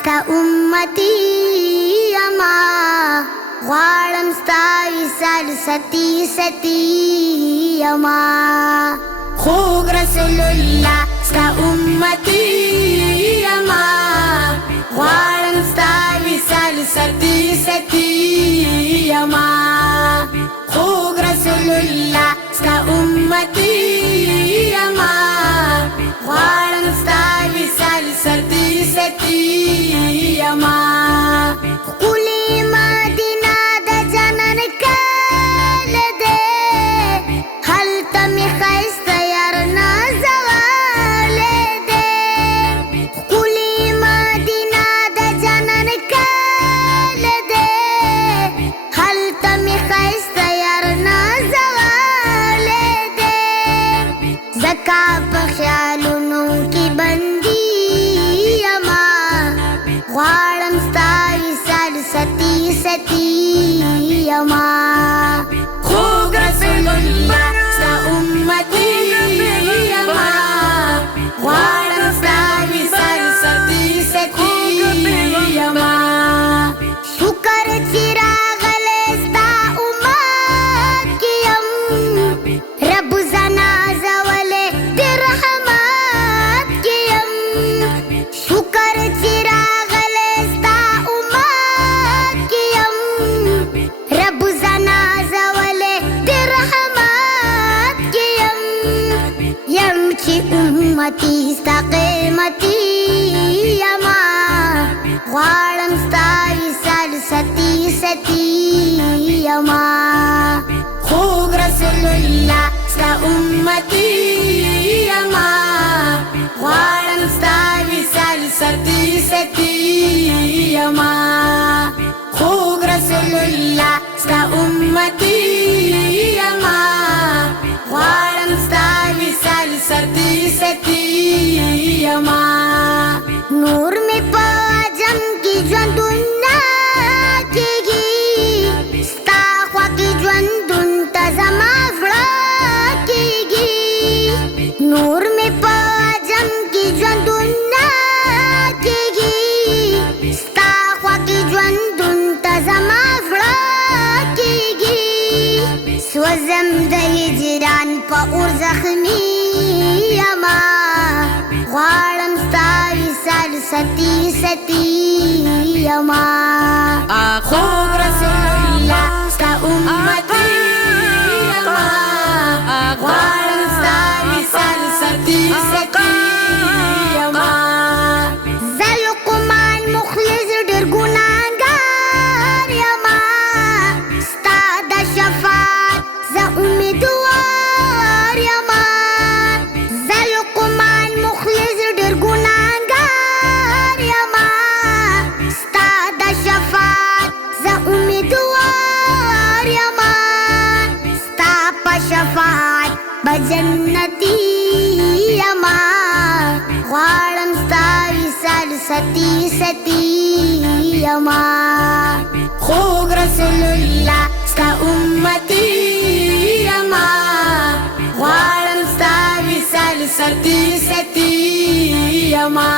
sta ummati ama غواړم ستا وصال ستی ستی ama خوب رسولالله ستا امتی ama غواړم ستا وصال ستی ستی ama خوب رسولالله ستا امتی ama غواړم ستا وصال ستی ستی ama قولي مدینه د جنن کله ده هلته می ښایسته یار نازولی ده قولي مدینه د جنن کله ده هلته می ښایسته یار نازولی ده ځکه په خیالونو کې بندي یما غواړم ستا وصال ستی ستی یما خوږ رسول الله ستا امتی یما غواړم ستا وصال ستی ستی یما شکر چې راغلی ستا امت کې یم رب زنازولی د رحمت کې یم شکر چې راغلی ستا امت کې یم رب زنازولی د رحمت کې یم چې امتي ستا قیمتي یما غواړم ستا وصال ستی ستی یما خوږ رسول الله ستا امتي یما غواړم ستا وصال ستی ستی یما خوږ رسول الله ستا امتي یما غواړم ستا وصال ستی ستی یما نور می په عجم کې ژوندون نه کېږي ستا خوا کې ژوندون ته زما زړه کېږي نور می په عجم کې ژوندون نه کېږي ستا خوا کې ژوندون ته زما زړه کېږي سوځم د هجران په اور زخمي یما غواړم ستا وصال ستی ستی یما خوږ رسول الله ستا امتی یما غواړم ستا وصال ستی ستی یما زه لقمان مخلص ډېر ګناهګار یما ستا د شفاعت زه امیدوار یما زه لقمان مخلص ډېر ګناهګار یما ستا د شفاعت زه امیدوار یما ستا په شفاعت به جنتي یما غواړم ستا وصال ستی ستی یما خوږ رسول الله ستا امتی یما غواړم ستا وصال ستی ستی یما